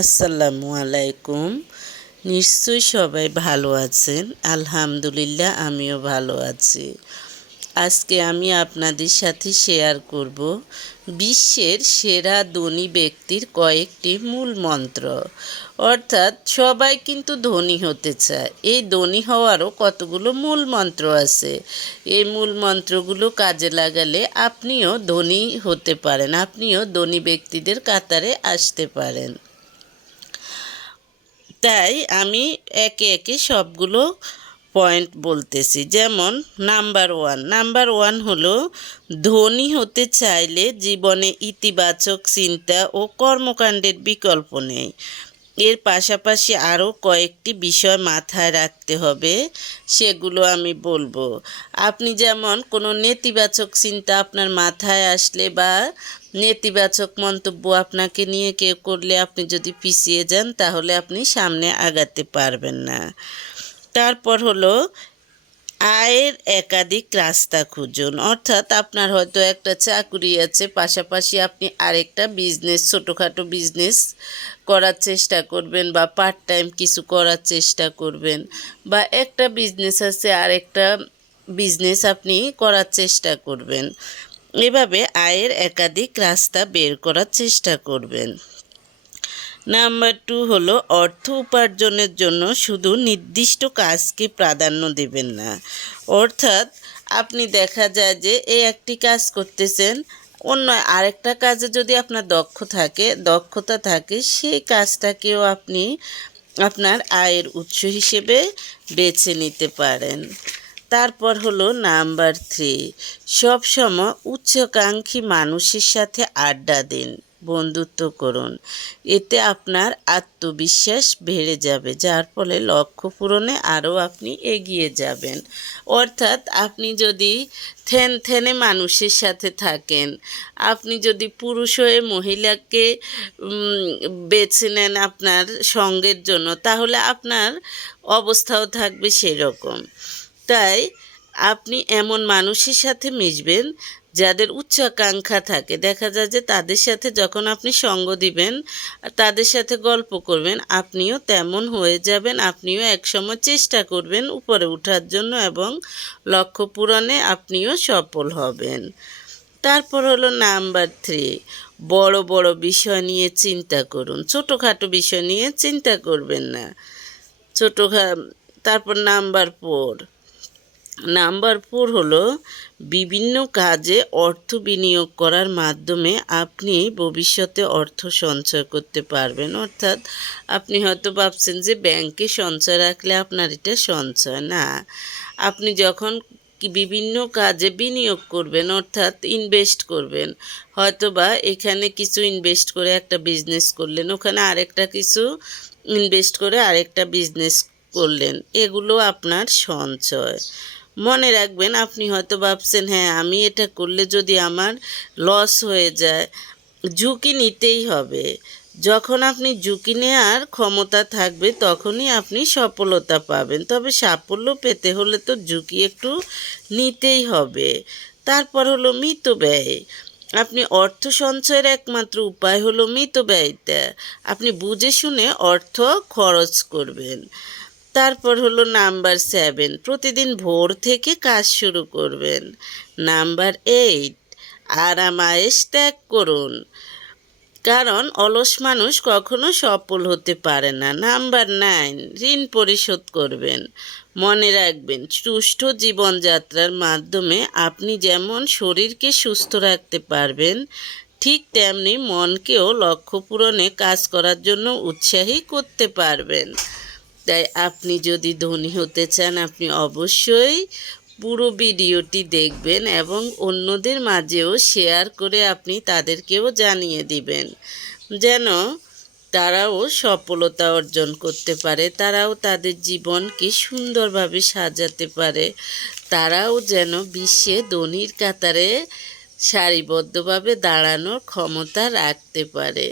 আসসালামু আলাইকুম। নিশ্চয়ই সবাই ভালো আছেন। আলহামদুলিল্লাহ আমিও ভালো আছি। আজকে আমি আপনাদের সাথে শেয়ার করব বিশ্বের সেরা ধনী ব্যক্তির কয়েকটি মূল মন্ত্র। অর্থাৎ সবাই কিন্তু ধনী হতে চায়। এই ধনী হওয়ারও কতগুলো মূল মন্ত্র আছে। এই মূল মন্ত্রগুলো কাজে লাগালে আপনিও ধনী হতে পারেন, আপনিও ধনী ব্যক্তিদের কাতারে আসতে পারেন। তাই আমি একে একে সবগুলো পয়েন্ট বলতেছি। যেমন নাম্বার ওয়ান হলো, ধনী হতে চাইলে জীবনে ইতিবাচক চিন্তা ও কর্মকাণ্ডের বিকল্প নেই। এর পাশাপাশি আরও কয়েকটি বিষয় মাথায় রাখতে হবে, সেগুলো আমি বলবো। আপনি যেমন কোনো নেতিবাচক চিন্তা আপনার মাথায় আসলে বা নেতিবাচক মন্তব্য আপনাকে নিয়ে কেউ করলে আপনি যদি পিছিয়ে যান, তাহলে আপনি সামনে আগাতে পারবেন না। তারপর হলো, আয়ের একাধিক রাস্তা খুঁজুন। অর্থাৎ আপনার হয়তো একটা চাকরি আছে, পাশাপাশি আপনি আরেকটা বিজনেস, ছোটোখাটো বিজনেস করার চেষ্টা করবেন বা পার্ট টাইম কিছু করার চেষ্টা করবেন, বা একটা বিজনেস আছে আরেকটা বিজনেস আপনি করার চেষ্টা করবেন। এভাবে আয়ের একাধিক রাস্তা বের করার চেষ্টা করবেন। নাম্বার 2 হলো, অর্থ উপার্জনের জন্য শুধু নির্দিষ্ট কাজকে প্রাধান্য দেবেন না। অর্থাৎ আপনি দেখা যায় যে এই একটি কাজ করতেছেন, অন্য আরেকটা কাজে যদি আপনার দক্ষতা থাকে, সেই কাজটাকেও আপনি আপনার আয়ের উৎস হিসেবে বেছে নিতে পারেন। তারপর হলো নাম্বার 3, সবসময় উচ্চাকাঙ্ক্ষী মানুষের সাথে আড্ডা দিন, বন্ধুত্ব করুন। এতে আপনার আত্মবিশ্বাস বেড়ে যাবে, যার ফলে লক্ষ্য পূরণে আরও আপনি এগিয়ে যাবেন। অর্থাৎ আপনি যদি থেনে মানুষের সাথে থাকেন, আপনি যদি পুরুষ হয়ে মহিলাকে বেছে নেন আপনার সঙ্গের জন্য, তাহলে আপনার অবস্থাও থাকবে সেরকম। তাই আপনি এমন মানুষের সাথে মিশবেন যাদের উচ্চাকাঙ্ক্ষা থাকে। দেখা যায় যে তাদের সাথে যখন আপনি সঙ্গ দিবেন, তাদের সাথে গল্প করবেন, আপনিও তেমন হয়ে যাবেন। আপনিও একসময় চেষ্টা করবেন উপরে ওঠার জন্য এবং লক্ষ্য পূরণে আপনিও সফল হবেন। তারপর হলো নাম্বার 3, বড় বড় বিষয় নিয়ে চিন্তা করুন, ছোটোখাটো বিষয় নিয়ে চিন্তা করবেন না। তারপর নাম্বার 4 হলো, বিভিন্ন কাজে অর্থ বিনিয়োগ করার মাধ্যমে আপনি ভবিষ্যতে অর্থ সঞ্চয় করতে পারবেন। অর্থাৎ আপনি হয়তো ভাবছেন যে ব্যাংকে সঞ্চয় রাখলে আপনার এটা সঞ্চয় না। আপনি যখন বিভিন্ন কাজে বিনিয়োগ করবেন, অর্থাৎ ইনভেস্ট করবেন, হয়তোবা এখানে কিছু ইনভেস্ট করে একটা বিজনেস করলেন, ওখানে আরেকটা কিছু ইনভেস্ট করে আরেকটা বিজনেস করলেন, এগুলো আপনার সঞ্চয়। মনে রাখবেন, আপনি হয়তো ভাবছেন হ্যাঁ আমি এটা করলে যদি আমার লস হয়ে যায়, ঝুঁকি নিতেই হবে। যখন আপনি ঝুঁকি নেওয়ার ক্ষমতা থাকবে, তখনই আপনি সফলতা পাবেন। তবে সাফল্য পেতে হলে তো ঝুঁকি একটু নিতেই হবে। তারপর হলো মিতব্যয়। আপনি অর্থ সঞ্চয়ের একমাত্র উপায় হলো মিতব্যয়িতা। আপনি বুঝে শুনে অর্থ খরচ করবেন। তারপর হলো নাম্বার 7, প্রতিদিন ভোর থেকে কাজ শুরু করবেন। নাম্বার 8, আরাম আয়েশ ত্যাগ করুন, কারণ অলস মানুষ কখনো সফল হতে পারে না। নাম্বার 9, ঋণ পরিশোধ করবেন। মনে রাখবেন, সুষ্ঠু জীবনযাত্রার মাধ্যমে আপনি যেমন শরীরকে সুস্থ রাখতে পারবেন, ঠিক তেমনি মনকেও লক্ষ্য পূরণে কাজ করার জন্য উৎসাহী করতে পারবেন। তাই আপনি যদি ধনী হতে চান, আপনি অবশ্যই পুরো ভিডিওটি দেখবেন এবং অন্যদের মাঝেও শেয়ার করে আপনি তাদেরকেও জানিয়ে দিবেন, যেন তারাও সফলতা অর্জন করতে পারে, তারাও তাদের জীবনকে সুন্দরভাবে সাজাতে পারে, তারাও যেন বিশ্বে ধনীর কাতারে সারিবদ্ধভাবে দাঁড়ানোর ক্ষমতা রাখতে পারে।